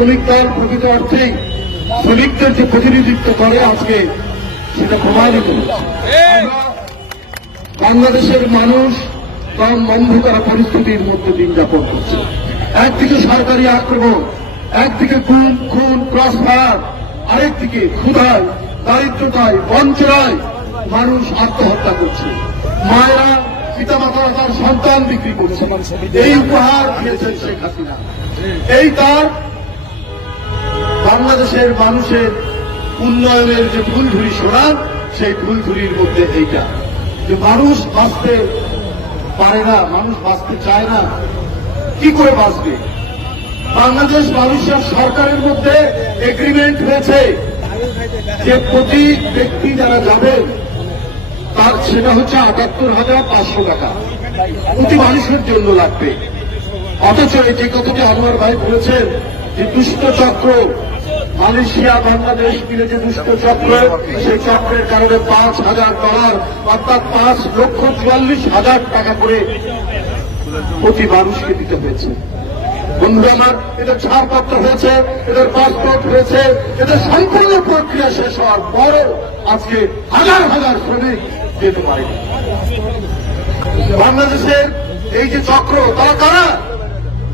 শ্রমিক দল প্রকৃত অর্থেই শ্রমিকদের যে প্রতিনিধিত্ব করে আজকে, সেটা প্রমাণিত বাংলাদেশের মানুষ কম করা পরিস্থিতির মধ্যে দিন যাপন করছে। একদিকে সরকারি আক্রমণ, একদিকে খুন খুন ক্রস ফায়ার আরেকদিকে ক্ষুধায়, দারিদ্রতায়, বঞ্চনায় মানুষ আত্মহত্যা করছে। মায়েরা পিতামাতা তার সন্তান বিক্রি করছে। এই উপহার দিয়েছেন শেখ হাসিনা। এই তার বাংলাদেশের মানুষের উন্নয়নের যে ফুলঝুরি সরান সেই ফুলঝুরির মধ্যে এইটা। যে মানুষ বাঁচতে পারে না, মানুষ বাঁচতে চায় না, কি করে বাঁচবে? বাংলাদেশ মানুষের সরকারের মধ্যে এগ্রিমেন্ট হয়েছে যে প্রতি ব্যক্তি যারা যাবেন তার সেটা হচ্ছে আটাত্তর হাজার পাঁচশো টাকা। প্রতি মানুষের জন্য লাগবে। অথচ এই যে কথাটি আনোয়ার ভাই বলেছেন যে দুষ্ট চক্র মালয়েশিয়া, বাংলাদেশ মিলে যে দুষ্ট চক্র, সেই চক্রের কারণে পাঁচ হাজার ডলার, অর্থাৎ পাঁচ লক্ষ চুয়াল্লিশ হাজার টাকা করে প্রতি মানুষকে দিতে হয়েছে। বন্ধু আমার এটা ছাড়পত্র হয়েছে, এদের পাসপোর্ট হয়েছে, এদের সম্পূর্ণ প্রক্রিয়া শেষ হওয়ার পরও আজকে হাজার হাজার শ্রমিক যেতে পারেনি। বাংলাদেশের এই যে চক্র, তারা কারা?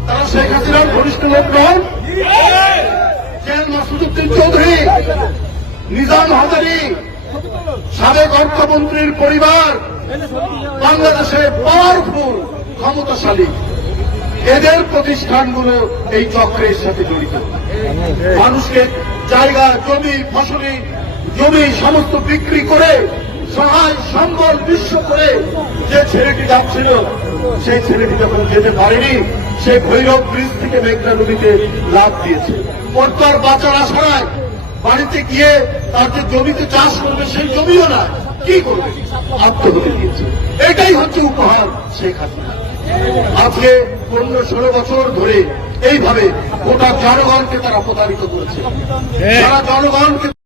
তারা শেখ হাসিনার ঘনিষ্ঠ লোক নন জেল মাসুদুদ্দিন চৌধুরী, নিজাম হাজারি, সাবেক অর্থমন্ত্রীর পরিবার বাংলাদেশের পাওয়ারফুল ক্ষমতাশালী। এদের প্রতিষ্ঠানগুলো এই চক্রের সাথে জড়িত। মানুষকে জায়গা, জমি, ফসলি, জমি সমস্ত বিক্রি করে সহায় সম্বল বিশ্ব করে যে ছেলেটি যাচ্ছিল সেই ছেলেটি যখন যেতে পারেনি সে ভৈরব ব্রিজ থেকে মেঘনা নদীতে লাভ দিয়েছে। আর বাঁচার আশা নাই। বাড়িতে গিয়ে তার যে জমিতে চাষ করবে সেই জমিও না কি করবে? আত্মহত্যা দিয়েছে। এটাই হচ্ছে উপহার শেখ হাসিনা। আজকে পনেরো ষোলো বছর ধরে এইভাবে গোটা জনগণকে তারা প্রতারিত করেছে। তারা জনগণকে